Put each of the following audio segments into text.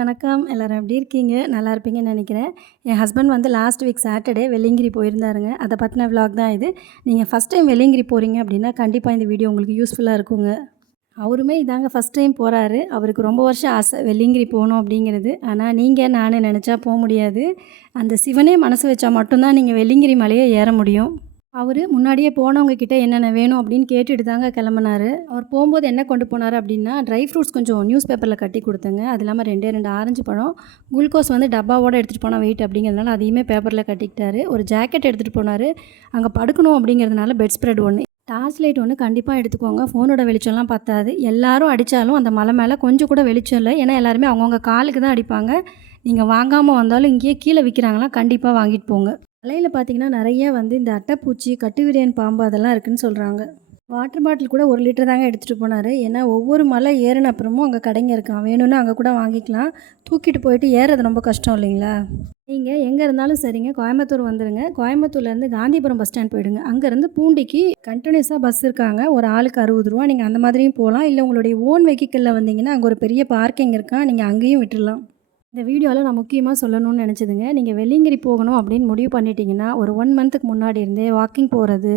வணக்கம். எல்லோரும் எப்படி இருக்கீங்க? நல்லா இருப்பீங்கன்னு நினைக்கிறேன். என் ஹஸ்பண்ட் வந்து லாஸ்ட் வீக் சாட்டர்டே வெள்ளிங்கிரி போயிருந்தாருங்க. அதை பற்றின vlog தான் இது. நீங்கள் ஃபஸ்ட் டைம் வெள்ளிங்கிரி போகிறீங்க அப்படின்னா கண்டிப்பாக இந்த வீடியோ உங்களுக்கு யூஸ்ஃபுல்லாக இருக்குங்க. அவருமே இதாங்க ஃபஸ்ட் டைம் போகிறாரு அவருக்கு ரொம்ப வருஷம் ஆசை வெள்ளிங்கிரி போகணும் அப்படிங்கிறது. ஆனால் நீங்கள் நான் நினச்சா போக முடியாது. அந்த சிவனே மனசு வச்சா மட்டும்தான் நீங்கள் வெள்ளிங்கிரி மலையை ஏற முடியும். அவர் முன்னாடியே போனவங்க கிட்ட என்னென்ன வேணும் அப்படின்னு கேட்டுட்டு தாங்க கிளம்புனாரு. அவர் போகும்போது என்ன கொண்டு போனார் அப்படின்னா ட்ரை ஃப்ரூட்ஸ் கொஞ்சம் நியூஸ் பேப்பரில் கட்டி கொடுத்தங்க. அது இல்லாமல் ரெண்டே ரெண்டு ஆரஞ்சு பழம் குளுக்கோஸ் வந்து டப்பாவோட எடுத்துகிட்டு போனால் வெயிட் அப்படிங்கிறதுனால அதையுமே பேப்பரில் கட்டிக்கிட்டாரு. ஒரு ஜாக்கெட் எடுத்துகிட்டு போனார். அங்கே படுக்கணும் அப்படிங்கிறதுனால பெட் ஸ்ப்ரெட் ஒன்று டார்ச் லைட் ஒன்று கண்டிப்பாக எடுத்துக்கோங்க ஃபோனோட வெளிச்சம்லாம் பத்தாது. எல்லாரும் அடித்தாலும் அந்த மலை மேலே கொஞ்சம் கூட வெளிச்சம் இல்லை. ஏன்னா எல்லாருமே அவங்கவுங்க காலுக்கு தான் அடிப்பாங்க. நீங்கள் வாங்காமல் வந்தாலும் இங்கேயே கீழே விற்கிறாங்களா கண்டிப்பாக வாங்கிட்டு போங்க. மலையில் பார்த்தீங்கன்னா நிறைய வந்து இந்த அட்டைப்பூச்சி கட்டுவிரியன் பாம்பு அதெல்லாம் இருக்குன்னு சொல்கிறாங்க வாட்டர் பாட்டில் கூட ஒரு லிட்டர் தாங்க எடுத்துகிட்டு போனார். ஏன்னா ஒவ்வொரு மலை ஏறின அப்புறமும் அங்கே கடைங்க இருக்கான் வேணும்னா அங்கே கூட வாங்கிக்கலாம். தூக்கிட்டு போயிட்டு ஏறது ரொம்ப கஷ்டம் இல்லைங்களா? நீங்கள் எங்கே இருந்தாலும் சரிங்க. கோயம்புத்தூர் வந்துடுங்க கோயம்புத்தூர்லேருந்து காந்திபுரம் பஸ் ஸ்டாண்ட் போயிடுங்க. அங்கேருந்து பூண்டிக்கு கண்டினியூஸாக பஸ் இருக்காங்க. ஒரு ஆளுக்கு அறுபது ரூபா. நீங்கள் அந்த மாதிரியும் போகலாம். இல்லை உங்களுடைய ஓன் வெஹிக்கிளில் வந்தீங்கன்னா அங்கே ஒரு பெரிய பார்க்கிங் இருக்கான் நீங்கள் அங்கேயும் விட்டுடலாம் இந்த வீடியோவில் நான் முக்கியமாக சொல்லணும்னு நினச்சதுங்க. நீங்கள் வெள்ளிங்கிரி போகணும் அப்படின்னு முடிவு பண்ணிட்டீங்கன்னா ஒரு ஒன் மந்த்துக்கு முன்னாடி இருந்தே வாக்கிங் போகிறது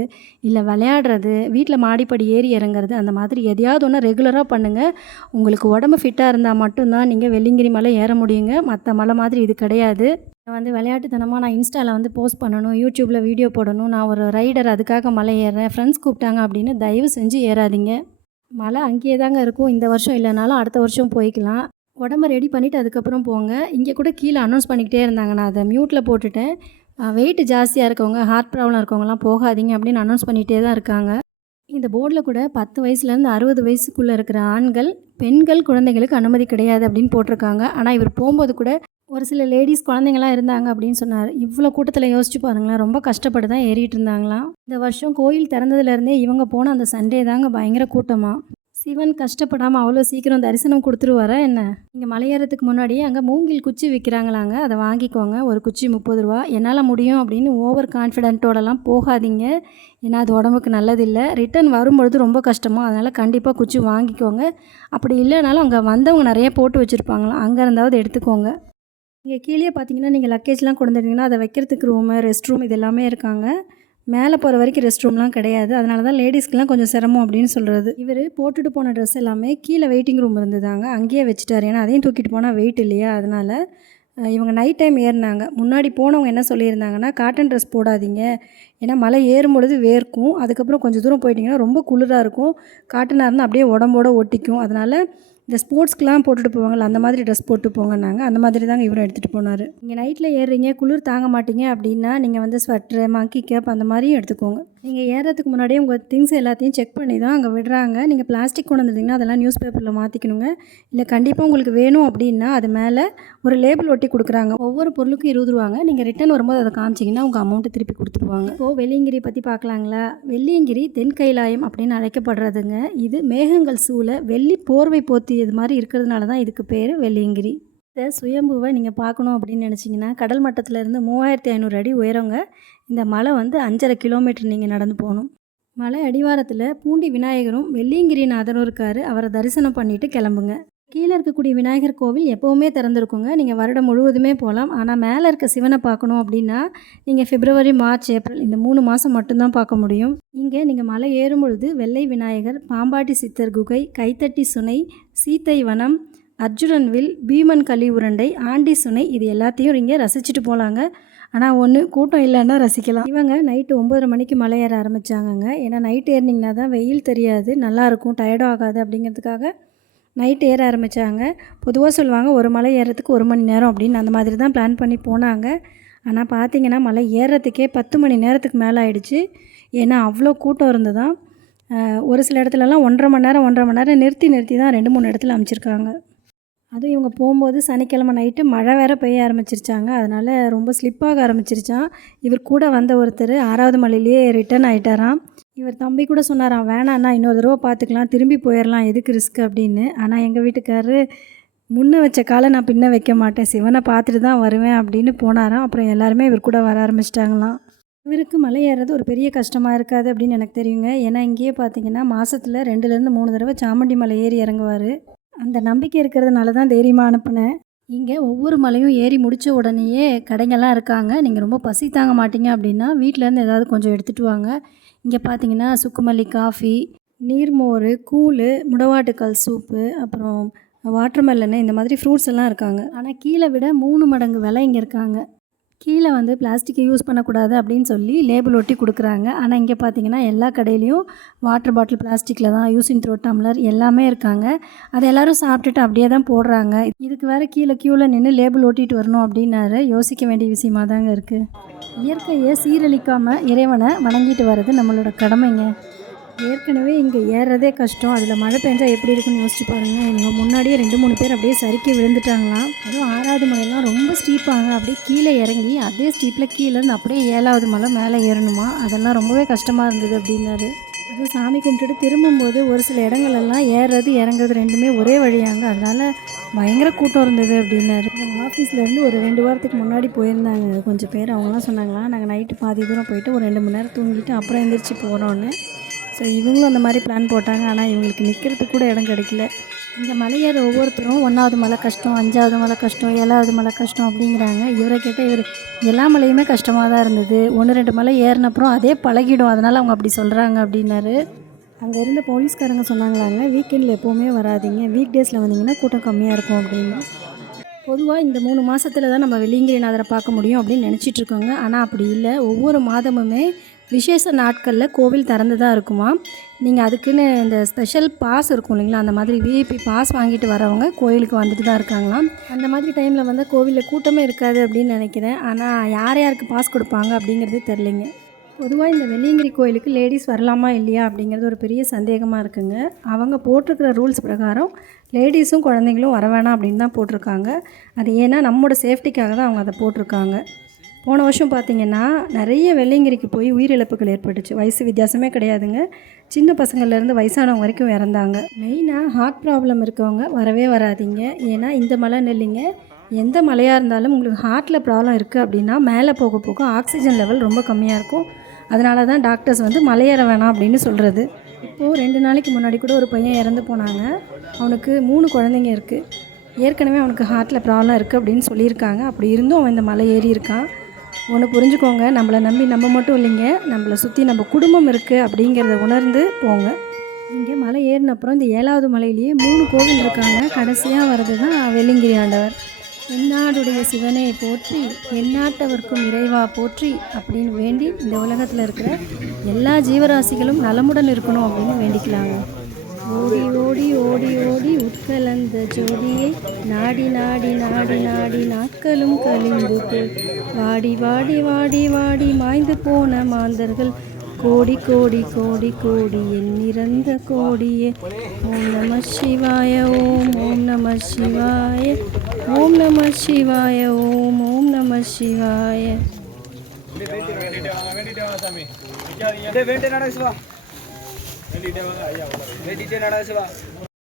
இல்லை விளையாடுறது வீட்டில் மாடிப்படி ஏறி இறங்குறது அந்த மாதிரி எதையாவது ஒன்று ரெகுலராக பண்ணுங்கள் உங்களுக்கு உடம்பு ஃபிட்டாக இருந்தால் மட்டும்தான் நீங்கள் வெள்ளிங்கிரி மலை ஏற முடியுங்க. மற்ற மலை மாதிரி இது கிடையாது. நான் வந்து விளையாட்டுத்தனமாக நான் இன்ஸ்டாவில் வந்து போஸ்ட் பண்ணணும் யூடியூப்பில் வீடியோ போடணும். நான் ஒரு ரைடர் அதுக்காக மலை ஏறுறேன். ஃப்ரெண்ட்ஸ் கூப்பிட்டாங்க அப்படின்னு தயவு செஞ்சு ஏறாதீங்க. மலை அங்கேயே தாங்க இருக்கும். இந்த வருஷம் இல்லைனாலும் அடுத்த வருஷம் போய்க்கலாம். உடம்ப ரெடி பண்ணிவிட்டு அதுக்கப்புறம் போங்க. இங்கே கூட கீழே அனௌன்ஸ் பண்ணிக்கிட்டே இருந்தாங்க. நான் அதை மியூட்டில் போட்டுட்டேன். வெயிட் ஜாஸ்தியாக இருக்கவங்க ஹார்ட் ப்ராப்ளம் இருக்கவங்கலாம் போகாதீங்க அப்படின்னு அனௌன்ஸ் பண்ணிகிட்டே தான் இருக்காங்க. இந்த போர்டில் கூட பத்து வயசுலேருந்து அறுபது வயசுக்குள்ளே இருக்கிற ஆண்கள் பெண்கள் குழந்தைகளுக்கு அனுமதி கிடையாது அப்படின்னு போட்டிருக்காங்க. ஆனால் இவர் போகும்போது கூட ஒரு சில லேடிஸ் குழந்தைங்களாம் இருந்தாங்க அப்படின்னு சொன்னார். இவ்வளோ கூட்டத்தில் யோசிச்சு பாருங்களேன் ரொம்ப கஷ்டப்பட்டு தான் ஏறிட்டு இருந்தாங்களாம். இந்த வருஷம் கோயில் திறந்ததுலேருந்தே இவங்க போன அந்த சண்டே தாங்க பயங்கர கூட்டமாக சிவன் கஷ்டப்படாமல் அவ்வளோ சீக்கிரம் தரிசனம் கொடுத்துருவாரா என்ன? இங்கே மலையேறதுக்கு முன்னாடியே அங்கே மூங்கில் குச்சி விற்கிறாங்களாங்க அதை வாங்கிக்கோங்க. ஒரு குச்சி முப்பது ரூபா. என்னால் முடியும் அப்படின்னு ஓவர் கான்ஃபிடென்ட்டோடலாம் போகாதீங்க. ஏன்னா அது உடம்புக்கு நல்லதில்லை. ரிட்டன் வரும்பொழுது ரொம்ப கஷ்டமாக அதனால் கண்டிப்பாக குச்சி வாங்கிக்கோங்க. அப்படி இல்லைனாலும் அங்கே வந்தவங்க நிறைய போட்டு வச்சுருப்பாங்களாம். அங்கே இருந்தாவது எடுத்துக்கோங்க. இங்கே கீழே பார்த்தீங்கன்னா நீங்கள் லக்கேஜ்லாம் கொண்டுருந்தீங்கன்னா அதை வைக்கிறதுக்கு ரூமு ரெஸ்ட் ரூம் இது எல்லாமே இருக்காங்க. மேலே போகிற வரைக்கும் ரெஸ்ட் ரூம்லாம் கிடையாது. அதனால தான் லேடிஸ்க்குலாம் கொஞ்சம் சிரமம் அப்படின்னு சொல்கிறது இவர் போட்டுட்டு போன ட்ரெஸ் எல்லாமே கீழே வெயிட்டிங் ரூம் இருந்ததாங்க. அங்கேயே வச்சுட்டாரு. ஏன்னா அதையும் தூக்கிட்டு போனால் வெயிட் இல்லையா? அதனால் இவங்க நைட் டைம் ஏறினாங்க. முன்னாடி போனவங்க என்ன சொல்லியிருந்தாங்கன்னா காட்டன் ட்ரெஸ் போடாதீங்க. ஏன்னா மலை ஏறும் பொழுது வேர்க்கும். அதுக்கப்புறம் கொஞ்சம் தூரம் போயிட்டிங்கன்னா ரொம்ப குளிராக இருக்கும். காட்டனாக இருந்தால் அப்படியே உடம்போட ஒட்டிக்கும். அதனால் இந்த ஸ்போர்ட்ஸ்க்கெலாம் போட்டுட்டு போவாங்கள்ல அந்த மாதிரி ட்ரெஸ் போட்டு போங்கன்னாங்க. அந்த மாதிரி தாங்க இவரும் எடுத்துகிட்டு போனார். நீங்கள் நைட்டில் ஏறுறீங்க குளிர் தாங்க மாட்டீங்க அப்படின்னா நீங்கள் வந்து ஸ்வெட்ரு மங்கி கேப் அந்த மாதிரியும் எடுத்துக்கோங்க. நீங்கள் ஏறதுக்கு முன்னாடியே உங்கள் திங்ஸ் எல்லாத்தையும் செக் பண்ணி தான் அங்கே விடுறாங்க. நீங்கள் பிளாஸ்டிக் கொண்டு வந்துருந்தீங்கன்னா அதெல்லாம் நியூஸ் பேப்பரில் மாற்றிக்கணுங்க இல்லை கண்டிப்பாக உங்களுக்கு வேணும் அப்படின்னா அது மேலே ஒரு லேபிள் ஒட்டி கொடுக்குறாங்க. ஒவ்வொரு பொருளுக்கும் இருபது ரூபாங்க. நீங்கள் ரிட்டன் வரும்போது அதை காமிச்சிங்கன்னா உங்கள் அமௌண்ட்டு திருப்பி கொடுத்துருவாங்க. இப்போது வெள்ளியங்கிரி பற்றி பார்க்கலாங்களா? வெள்ளியங்கிரி தென் கைலாயம் அப்படின்னு அழைக்கப்படுறதுங்க. இது மேகங்கள் சூழ வெள்ளி போர்வை போத்தியது மாதிரி இருக்கிறதுனால தான் இதுக்கு பேர் வெள்ளியங்கிரி இந்த சுயம்புவை நீங்கள் பார்க்கணும் அப்படின்னு நினச்சிங்கன்னா கடல் மட்டத்திலேருந்து மூவாயிரத்தி ஐநூறு அடி உயரங்க இந்த மலை வந்து அஞ்சரை கிலோமீட்டர் நீங்கள் நடந்து போகணும். மலை அடிவாரத்தில் பூண்டி விநாயகரும் வெள்ளியங்கிரிநாதரும் இருக்கார். அவரை தரிசனம் பண்ணிவிட்டு கிளம்புங்க. கீழே இருக்கக்கூடிய விநாயகர் கோவில் எப்போவுமே திறந்துருக்குங்க. நீங்கள் வருடம் முழுவதுமே போகலாம். ஆனால் மேலே இருக்க சிவனை பார்க்கணும் அப்படின்னா நீங்கள் பிப்ரவரி மார்ச் ஏப்ரல் இந்த மூணு மாதம் மட்டும்தான் பார்க்க முடியும். இங்கே நீங்கள் மலை ஏறும் பொழுது வெள்ளை விநாயகர் பாம்பாட்டி சித்தர் குகை கைத்தட்டி சுனை சீத்தை வனம் அர்ஜுனன் வில் பீமன் களி உருண்டை ஆண்டி சுனை இது எல்லாத்தையும் இங்கே ரசிச்சுட்டு போகலாங்க ஆனால் ஒன்று கூட்டம் இல்லைன்னா ரசிக்கலாம். இவங்க நைட்டு ஒம்பதரை மணிக்கு மலை ஏற ஆரம்பித்தாங்கங்க ஏன்னா நைட் ஏறினீங்கன்னா தான் வெயில் தெரியாது நல்லாயிருக்கும் டயர்டும் ஆகாது அப்படிங்கிறதுக்காக நைட் ஏற ஆரம்பித்தாங்க பொதுவாக சொல்லுவாங்க ஒரு மலை ஏறத்துக்கு ஒரு மணி நேரம் அப்படின்னு அந்த மாதிரி தான் பிளான் பண்ணி போனாங்க. ஆனால் பார்த்தீங்கன்னா மலை ஏறுறதுக்கே பத்து மணி நேரத்துக்கு மேலே ஆயிடுச்சு. ஏன்னா அவ்வளோ கூட்டம் இருந்து தான் ஒரு சில இடத்துலலாம் ஒன்றரை மணி நேரம் ஒன்றரை மணி நேரம் நிறுத்தி நிறுத்தி தான் ரெண்டு மூணு இடத்துல அமைச்சிருக்காங்க. அதுவும் இவங்க போகும்போது சனிக்கிழமை நைட்டு மழை வேற பெய்ய ஆரம்பிச்சிருச்சாங்க. அதனால் ரொம்ப ஸ்லிப்பாக ஆரம்பிச்சிருச்சான் இவர் கூட வந்த ஒருத்தர் ஆறாவது மலையிலேயே ரிட்டர்ன் ஆயிட்டாராம். இவர் தம்பி கூட சொன்னாராம் வேணாண்ணா இன்னொரு தடவை பார்த்துக்கலாம் திரும்பி போயிடலாம் எதுக்கு ரிஸ்க் அப்படின்னு. ஆனால் எங்கள் வீட்டுக்காரரு முன்ன வச்ச காலை நான் பின்ன வைக்க மாட்டேன் சிவனை பார்த்துட்டு தான் வருவேன் அப்படின்னு போனாராம். அப்புறம் எல்லாருமே இவர் கூட வர ஆரம்பிச்சிட்டாங்களாம். இவருக்கு மலை ஏறுறது ஒரு பெரிய கஷ்டமாக இருக்காது அப்படின்னு எனக்கு தெரியுங்க. ஏன்னா இங்கேயே பார்த்தீங்கன்னா மாதத்தில் ரெண்டுலேருந்து மூணு தடவை சாமுண்டி மலை ஏறி இறங்குவார். அந்த நம்பிக்கை இருக்கிறதுனால தான் தைரியமாக அனுப்புனேன். இங்கே ஒவ்வொரு மலையும் ஏறி முடித்த உடனேயே கடைங்கள்லாம் இருக்காங்க. நீங்கள் ரொம்ப பசி தாங்க மாட்டீங்க அப்படின்னா வீட்டிலேருந்து ஏதாவது கொஞ்சம் எடுத்துகிட்டு வாங்க. இங்கே பார்த்தீங்கன்னா சுக்குமல்லி காஃபி நீர்மோர் கூழ் முடவாட்டுக்கால் சூப்பு அப்புறம் வாட்டர்மெலனு இந்த மாதிரி ஃப்ரூட்ஸ் எல்லாம் இருக்காங்க. ஆனால் கீழே விட மூணு மடங்கு விலை இங்கே இருக்காங்க. கீழே வந்து பிளாஸ்டிக்கை யூஸ் பண்ணக்கூடாது அப்படின்னு சொல்லி லேபிள் ஒட்டி கொடுக்குறாங்க. ஆனால் இங்கே பார்த்தீங்கன்னா எல்லா கடையிலையும் வாட்டர் பாட்டில் பிளாஸ்டிக்கில் தான் யூஸிங் த்ரோ டம்ளர் எல்லாமே இருக்காங்க. அதை எல்லோரும் சாப்பிட்டுட்டு அப்படியே தான் போடுறாங்க. இதுக்கு வேறு கீழே க்யூவில் நின்று லேபிள் ஒட்டிட்டு வரணும் அப்படின்னாரு. யோசிக்க வேண்டிய விஷயமா தாங்க இருக்குது இயற்கையை சீரழிக்காமல் இறைவனை வணங்கிட்டு வர்றது நம்மளோட கடமைங்க. ஏற்கனவே இங்கே ஏறுறதே கஷ்டம். அதில் மழை பெஞ்சா எப்படி இருக்குன்னு யோசிச்சு பாருங்கள் எங்கள் முன்னாடியே ரெண்டு மூணு பேர் அப்படியே சறுக்கி விழுந்துட்டாங்களாம். அதுவும் ஆறாவது மலையெல்லாம் ரொம்ப ஸ்டீப்பாங்க அப்படியே கீழே இறங்கி அதே ஸ்டீப்பில் கீழேருந்து அப்படியே ஏழாவது மலை மேலே ஏறணுமா? அதெல்லாம் ரொம்பவே கஷ்டமாக இருந்தது அப்படின்னாரு. அதுவும் சாமி கும்பிட்டுட்டு திரும்பும்போது ஒரு சில இடங்கள்லாம் ஏறுறது இறங்குறது ரெண்டுமே ஒரே வழியாங்க. அதனால் பயங்கர கூட்டம் இருந்தது அப்படின்னாரு. எங்கள் ஆஃபீஸ்லேருந்து ஒரு ரெண்டு வாரத்துக்கு முன்னாடி போயிருந்தாங்க. கொஞ்சம் பேர் அவங்களாம் சொன்னாங்களா நாங்கள் நைட்டு பாதி தூரம் போயிட்டு ஒரு ரெண்டு மணி நேரம் தூங்கிட்டு அப்புறம் எழுந்திரிச்சு போகிறோன்னு ஸோ இவங்களும் அந்த மாதிரி பிளான் போட்டாங்க. ஆனால் இவங்களுக்கு நிற்கிறதுக்கு கூட இடம் கிடைக்கல. இந்த மலையேற ஒவ்வொருத்தரும் ஒன்றாவது மலை கஷ்டம் அஞ்சாவது மலை கஷ்டம் ஏழாவது மலை கஷ்டம் அப்படிங்கிறாங்க. இவரை கேட்டால் இவர் எல்லா மலையுமே கஷ்டமாக தான் இருந்தது. ஒன்று ரெண்டு மலை ஏறினப்புறம் அதே பழகிடும். அதனால் அவங்க அப்படி சொல்கிறாங்க அப்படின்னாரு. அங்கே இருந்த போலீஸ்காரங்க சொன்னாங்களாங்க வீக்கெண்டில் எப்போவுமே வராதிங்க. வீக் டேஸில் வந்தீங்கன்னா கூட்டம் கம்மியாக இருக்கும் அப்படின்னு. பொதுவாக இந்த மூணு மாதத்தில் தான் நம்ம வெள்ளியங்கிரிநாதரை பார்க்க முடியும் அப்படின்னு நினச்சிட்ருக்கோங்க ஆனால் அப்படி இல்லை. ஒவ்வொரு மாதமுமே விசேஷ நாட்களில் கோவில் திறந்து தான் இருக்குமா? நீங்கள் அதுக்குன்னு இந்த ஸ்பெஷல் பாஸ் இருக்கும் இல்லைங்களா? அந்த மாதிரி விஐபி பாஸ் வாங்கிட்டு வரவங்க கோயிலுக்கு வந்துட்டு தான் இருக்காங்களாம் அந்த மாதிரி டைமில் வந்து கோவிலில் கூட்டமே இருக்காது அப்படின்னு நினைக்கிறேன். ஆனால் யார் யாருக்கு பாஸ் கொடுப்பாங்க அப்படிங்கிறது தெரிலிங்க பொதுவாக இந்த வெள்ளியங்கிரி கோயிலுக்கு லேடிஸ் வரலாமா இல்லையா அப்படிங்கிறது ஒரு பெரிய சந்தேகமாக இருக்குங்க. அவங்க போட்டிருக்கிற ரூல்ஸ் பிரகாரம் லேடிஸும் குழந்தைங்களும் வர வேணாம் அப்படின்னு தான் போட்டிருக்காங்க. அது ஏன்னா நம்மளோட சேஃப்டிக்காக தான் அவங்க அதை போட்டிருக்காங்க. போன வருஷம் பார்த்திங்கன்னா நிறைய வெள்ளைங்கிரிக்கு போய் உயிரிழப்புகள் ஏற்பட்டுச்சு. வயசு வித்தியாசமே கிடையாதுங்க. சின்ன பசங்கள்லேருந்து வயசானவங்க வரைக்கும் இறந்தாங்க. மெயினாக ஹார்ட் ப்ராப்ளம் இருக்கவங்க வரவே வராதிங்க. ஏன்னா இந்த மலை நெல்லிங்க. எந்த மலையாக இருந்தாலும் உங்களுக்கு ஹார்ட்டில் ப்ராப்ளம் இருக்குது அப்படின்னா மேலே போக போக ஆக்சிஜன் லெவல் ரொம்ப கம்மியாக இருக்கும். அதனால தான் டாக்டர்ஸ் வந்து மலையேற வேணாம் அப்படின்னு சொல்கிறது இப்போது ரெண்டு நாளைக்கு முன்னாடி கூட ஒரு பையன் இறந்து போனாங்க. அவனுக்கு மூணு குழந்தைங்க இருக்குது ஏற்கனவே அவனுக்கு ஹார்ட்டில் ப்ராப்ளம் இருக்குது அப்படின்னு சொல்லியிருக்காங்க. அப்படி இருந்தும் அவன் இந்த மலை ஏறி இருக்கான். ஒன்று புரிஞ்சுக்கோங்க. நம்மளை நம்பி நம்ம மட்டும் இல்லைங்க. நம்மளை சுற்றி நம்ம குடும்பம் இருக்குது அப்படிங்கிறத உணர்ந்து போங்க. இங்கே மலை ஏறின அப்புறம் இந்த ஏழாவது மலையிலேயே மூணு கோவில் இருக்காங்க. கடைசியாக வர்றது தான் வெள்ளிங்கிரி ஆண்டவர். எந்நாடுடைய சிவனை போற்றி எந்நாட்டவர்க்கும் இறைவா போற்றி அப்படின்னு வேண்டி இந்த உலகத்தில் இருக்கிற எல்லா ஜீவராசிகளும் நலமுடன் இருக்கணும் அப்படின்னு வேண்டிக்கலாங்க. ஓடி ஓடி ஓடி ஓடி உட்கலந்த ஜோடியை நாடி நாடி நாடி நாடி நாட்களும் கழிந்து போய். வாடி வாடி வாடி வாடி மாய்ந்து போன மாந்தர்கள். கோடி கோடி கோடி கோடி எண்ணிறந்த கோடியே. ஓம் நம சிவாய ஓம் ஓம் நம சிவாய. ஓம் நம சிவாய ஓம் ஓம் நம சிவாய. வேண்டிட்டு சிவா வேண்டிட்டு நட சிவா. ડીટે ડીટે નાડા છે બા